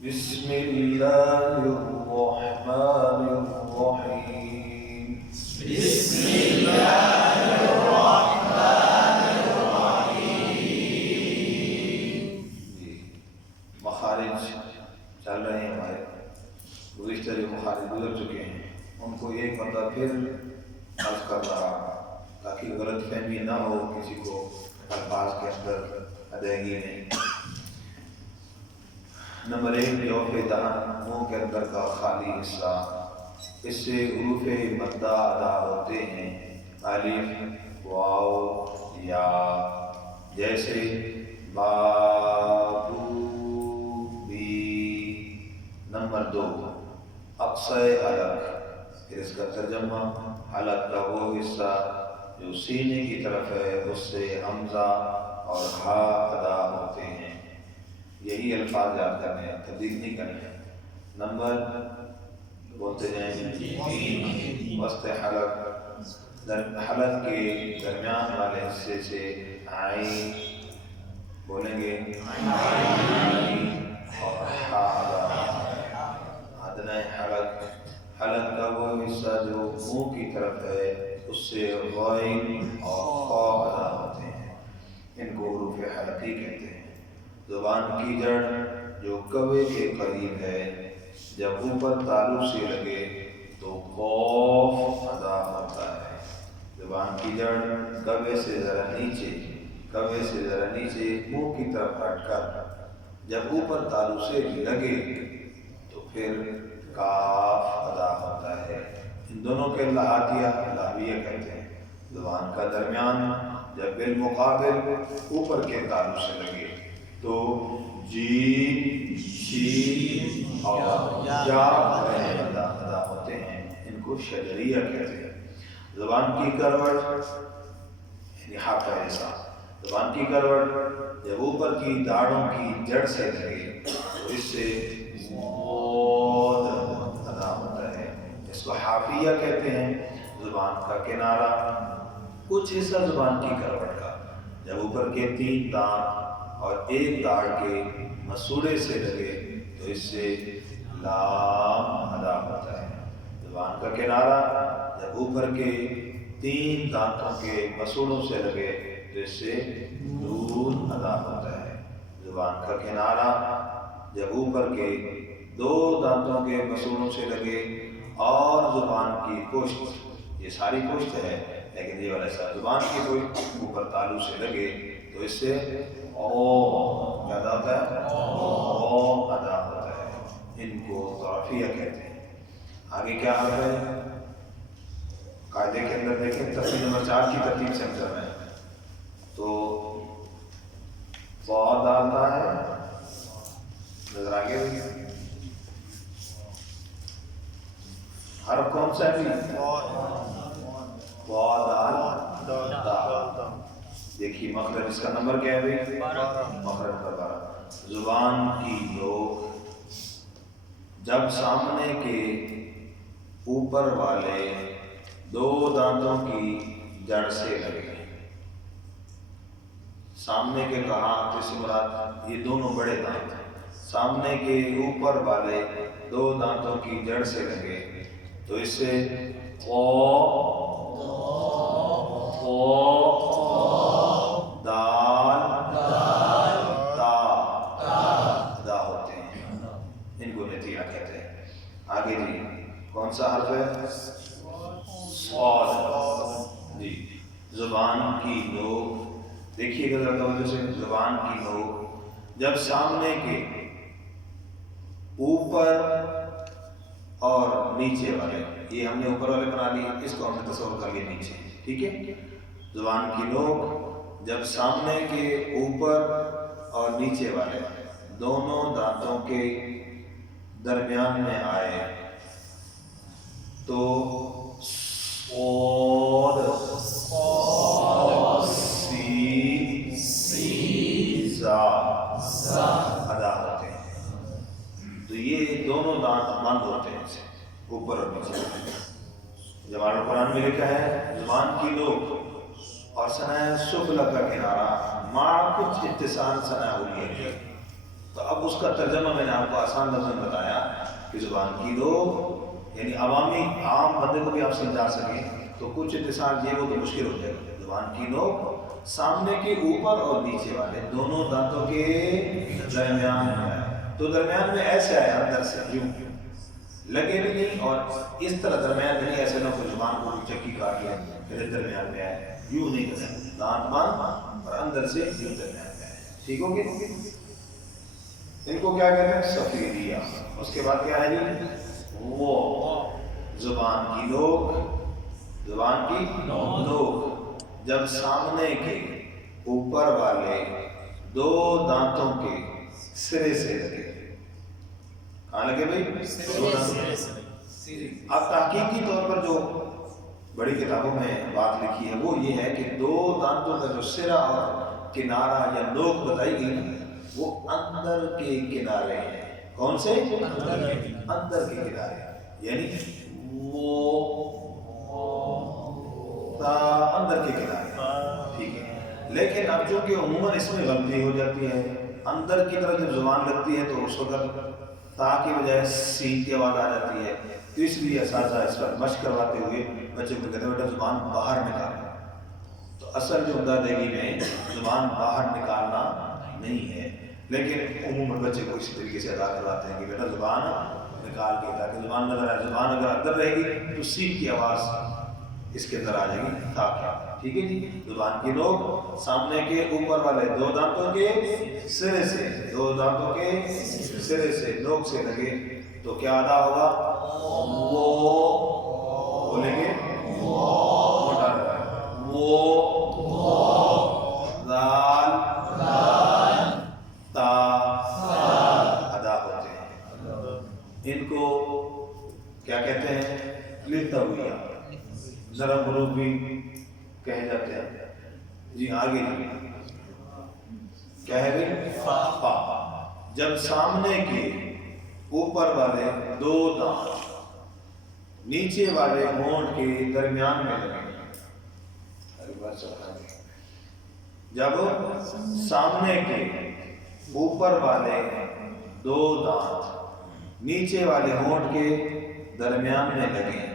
بسم الله الرحمن الرحيم. بسم الله الرحمن الرحيم. مخارج چل رہے ہیں ہمارے، گزشتہ جو مخارج گزر چکے ہیں ان کو ایک مرتبہ پھر عرض کر رہا تاکہ غلط فہمی نہ ہو کسی کو الفاظ کے اندر ادائیگی میں۔ نمبر 1، جوف دہن، منہ کے اندر کا خالی حصہ، اس سے حروف مدہ ادا ہوتے ہیں، الف، واو، یا، جیسے بابو بی۔ نمبر 2، اقصی حلق، پھر اس کا ترجمہ، حلق کا وہ حصہ جو سینے کی طرف ہے، اس سے حمزہ اور ہا ادا ہوتے ہیں۔ یہی الفاظ یاد کرنے ہیں، تبدیل نہیں کرنے ہیں۔ نمبر بولتے جائیں، وسط حلق، حلق کے درمیان والے حصے سے عین بولیں گے، اور ہا ادا، ادنی حلق، حلق کا وہ حصہ جو منہ کی طرف ہے، اس سے غین اور خا ادا ہوتے ہیں، ان کو حروف حلقی کہتے ہیں۔ زبان کی جڑ جو کوے کے قریب ہے، جب اوپر تالو سے لگے تو قوف ادا ہوتا ہے۔ زبان کی جڑ کوے سے ذرا نیچے منہ کی طرف ہٹ کر جب اوپر تالو سے لگے تو پھر کاف ادا ہوتا ہے۔ ان دونوں کے لہاتیہ لاویہ کہتے ہیں۔ زبان کا درمیان جب بالمقابل اوپر کے تالو سے لگے تو جیم، شین اور یا ادا ہوتے ہیں، ان کو شجریہ کہتے ہیں۔ زبان کی کروٹ یعنی حافہ ایسا، زبان کی کروٹ جب اوپر کی داڑھوں کی جڑ سے لگے تو اس سے مود ادا ہوتا ہے، اس کو حافیہ کہتے ہیں۔ زبان کا کنارہ، کچھ حصہ زبان کی کروٹ کا جب اوپر کے 3 دانت اور 1 داڑھ کے مسوڑے سے لگے تو اس سے لام ادا ہوتا ہے۔ زبان کا کنارہ جب اوپر کے 3 دانتوں کے مسوڑوں سے لگے تو اس سے نون ادا ہوتا ہے۔ زبان کا کنارہ جب اوپر کے 2 دانتوں کے مسوڑوں سے لگے اور زبان کی پشت، یہ ساری پشت ہے لیکن یہ والا حصہ زبان کی پشت اوپر تالو سے لگے تو اس سے او ادا ہوتا ہے، او ادا ہوتا ہے، ان کو طرفیہ کہتے ہیں۔ آگے کیا حرف ہے؟ قاعدے کے اندر دیکھیں، ترتیب نمبر 4 کی ترتیب سے ہم چل رہے ہیں تو ضاد آتا ہے، نظر آگے حرف کون سا ہے؟ دیکھیے مخرج اس کا نمبر کیا ہے بھائی؟ مخرج کا 12۔ زبان کی نوک جب سامنے کے اوپر والے 2 دانتوں کی جڑ سے لگے، سامنے کے کہا جس مراد یہ دونوں بڑے دانت ہیں، سامنے کے اوپر والے 2 دانتوں کی جڑ سے لگے تو اس سے دال تا ادا ہوتے ہیں، ان کو نتیہ کہتے ہیں۔ آگے جی کون سا حرف ہے؟ صاد جی۔ زبان کی نوک، دیکھیے گا ذرا توجہ سے، زبان کی نوک جب سامنے کے اوپر اور نیچے والے، یہ ہم نے اوپر والے بنا لیے، اس کو ہم نے تصور کر لیا نیچے، ٹھیک ہے۔ زبان کی نوک جب سامنے کے اوپر اور نیچے والے دونوں دانتوں کے درمیان میں آئے تو صاد، سین، زا ادا ہوتے ہیں۔ تو یہ دونوں دانت بند ہوتے ہیں اسے اوپر اور نیچے۔ جمال القرآن میں لکھا ہے زبان کی نوک اور ثناء سفلی کا کنارہ مع کچھ اتصال ثناء علیہ، تو اب اس کا ترجمہ میں نے آپ کو آسان لفظ میں بتایا کہ زبان کی لوگ یعنی عوامی عام بندے کو بھی آپ سمجھا سکیں تو کچھ اتصال یہ وہ تو مشکل ہو جائے گا. زبان کی لوگ سامنے کے اوپر اور نیچے والے دونوں دانتوں کے درمیان میں. تو درمیان میں ایسے آیا اندر سے یوں لگے بھی نہیں اور اس طرح درمیان میں نہیں ایسے نہ کوئی زبان کو چکی کاٹ لیا پھر درمیان میں آئے یوں نہیں کرنا. دانت بند اور اندر سے یوں درمیان میں آئے. ٹھیک ہو گیا؟ ان کو کیا کہتے ہیں؟ صفیریہ. اس کے بعد کیا ہے جی؟ وہ زبان کی لوگ. زبان کی لوگ جب سامنے کے اوپر والے دو دانتوں کے سرے سے لگے. کہاں لگے بھائی؟ دو دانتوں سے. اب تحقیقی طور پر جو بڑی کتابوں میں بات لکھی ہے وہ یہ ہے کہ دو دانتوں کا جو سرا اور کنارہ یا نوک بتائی گئی وہ اندر کے کنارے ہیں. کون سے؟ اندر کے کنارے. یعنی وہ اندر کے کنارے. ٹھیک ہے. لیکن اب چونکہ عموماً اس میں غلطی ہو جاتی ہے اندر کی طرف جب زبان لگتی ہے تو اس وقت تا کی بجائے سین کی آواز آ جاتی ہے. تو اس لیے اساتذہ اس پر مشق کرواتے ہوئے بچوں کو کہتے ہیں بیٹا زبان باہر نکالنا. تو اصل جو عمدہ دہلی میں زبان باہر نکالنا نہیں ہے لیکن عموماً بچے کو اسی طریقے سے ادا کرواتے ہیں کہ بیٹا زبان نکال کے تاکہ زبان نظر آئے. زبان اگر اندر رہے گی تو سین کی آواز اس کے اندر آ جائے گی تاکہ. ٹھیک ہے جی. زبان کے لوگ سامنے کے اوپر والے دو دانتوں کے سرے سے دو دانتوں کے سرے سے نوک سے لگے تو کیا ادا ہوگا؟ وہ بولیں گے موٹا وہ لال تا ادا ہوتے ہیں. ان کو کیا کہتے ہیں؟ لطویہ. نرم حروف بھی کہے جاتے ہیں. جی آگے کیا ہے بھائی؟ فا. جب سامنے کے اوپر والے دو دانت نیچے والے ہونٹ کے درمیان میں لگے. جب سامنے کے اوپر والے دو دانت نیچے والے ہونٹ کے درمیان میں لگے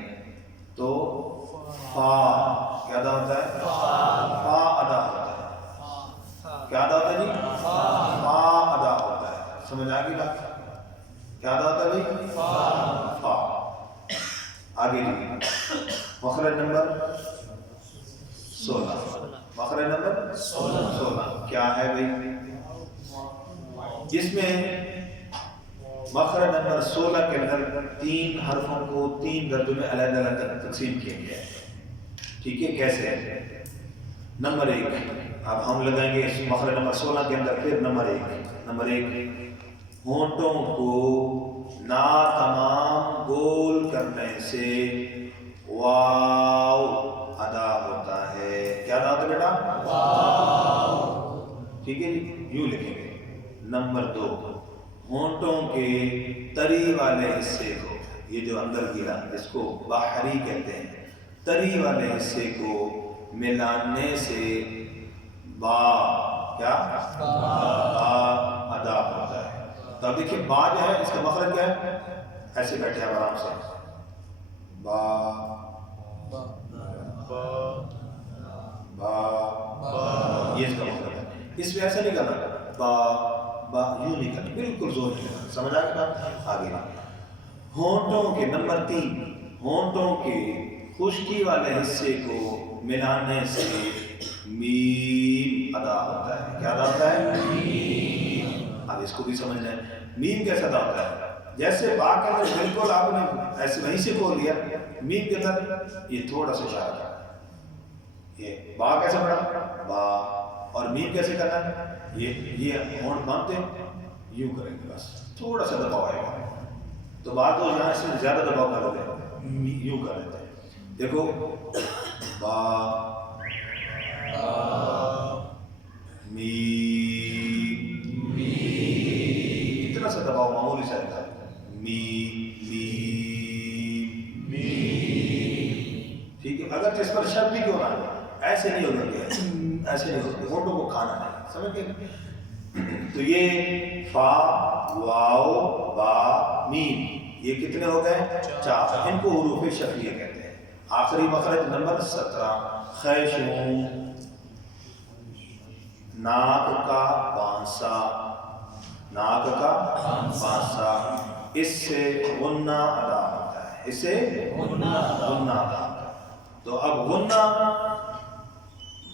تو فا کیا ادا ہوتا ہے؟ فا ادا ہوتا ہے. کیا ادا ہوتا ہے جی؟ فا ادا ہوتا ہے. سمجھ آ گئی بات؟ کیا ادا ہوتا ہے بھائی؟ فا. آگے جی مخرج نمبر 16. مخرج نمبر 16 کیا ہے بھائی؟ اس میں مخرج نمبر 16 کے اندر 3 حرفوں کو 3 درجوں میں علیحدہ علیحدہ تقسیم کیا گیا ہے. ٹھیک ہے. کیسے ہے؟ نمبر 1 اب ہم لگائیں گے اس مخرج نمبر 16 کے اندر. پھر نمبر 1 ہونٹوں کو ناتمام گول کرنے سے واو ادا ہوتا ہے. کیا ادا ہوتا ہے بیٹا؟ واو. ٹھیک ہے جی. یوں لکھیں گے. نمبر 2 ہونٹوں کے تری والے حصے کو یہ جو اندر گرا اس کو باہری کہتے ہیں. تری والے حصے کو ملانے سے با کیا؟ با ادا ہوتا ہے. تو اب دیکھیے با جو ہے اس کا مخرج کیا ہے؟ ایسے بیٹھے ہیں آرام سے. با با یہ اس کا مخرج ہے. اس میں ایسا نہیں کرنا با با یوں نہیں کرنا. بالکل زور نہیں کرنا. سمجھ آ گیا؟ آگے ہونٹوں کے نمبر 3 ہونٹوں کے خشکی والے حصے کو ملانے سے میم ادا ہوتا ہے. کیا ادا ہوتا ہے؟ میم. اب اس کو بھی سمجھنا ہے. میم کیسے ادا ہوتا ہے؟ جیسے با کے اندر بالکل آپ نے ایسے وہیں سے کھول لیا. میم کے اندر یہ تھوڑا سا اشارہ کرنا. یہ با کیسے پڑھا؟ با. اور میم کیسے کرنا ہے؟ یہ ہونٹ باندھتے یوں کریں گے. بس تھوڑا سا دباؤ آئے گا. تو بات تو یہاں سے زیادہ دباؤ کرو گے. یوں کر لیتے ہیں. دیکھو با میم اتنا سا دباؤ معمولی سا رہتا ہے. ٹھیک ہے. اگر جس پر شرط بھی کیوں نہ ایسے نہیں ہوگا. ایسے نہیں ہوگا. ہونٹوں کو کھانا ہے. سمجھ گئے؟ تو یہ فا واو با میم یہ کتنے ہو گئے؟ 4. ان کو حروف شفیہ کہتے ہیں. آخری مخرج نمبر 17 خیشوم، ناک کا بانسا، ناک کا بانسا، اس سے غنہ ادا ہوتا ہے، اس سے غنہ ادا ہوتا ہے. تو اب غنہ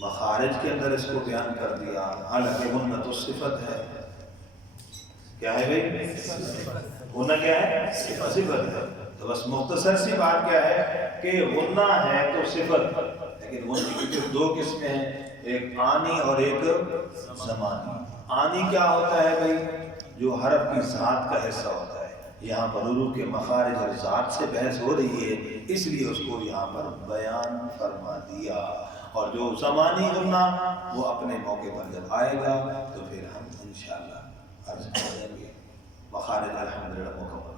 مخارج کے اندر اس کو بیان کر دیا، حالانکہ غنہ تو صفت ہے. کیا ہے بھائی؟ غنہ کیا ہے؟ صفت ہے. تو بس مختصر سی بات کیا ہے کہ غنہ ہے تو صفت، لیکن غنہ کی 2 قسمیں ہیں، ایک آنی اور ایک زمانی. آنی کیا ہوتا ہے بھائی؟ جو حرف کی ذات کا حصہ ہوتا ہے. یہاں پر حروف کے مخارج اور ذات سے بحث ہو رہی ہے، اس لیے اس کو یہاں پر بیان فرما دیا. اور جو زمانی غنہ وہ اپنے موقع پر جب آئے گا تو پھر ہم انشاءاللہ عرض کریں گے. مخارج الحمدللہ مکمل.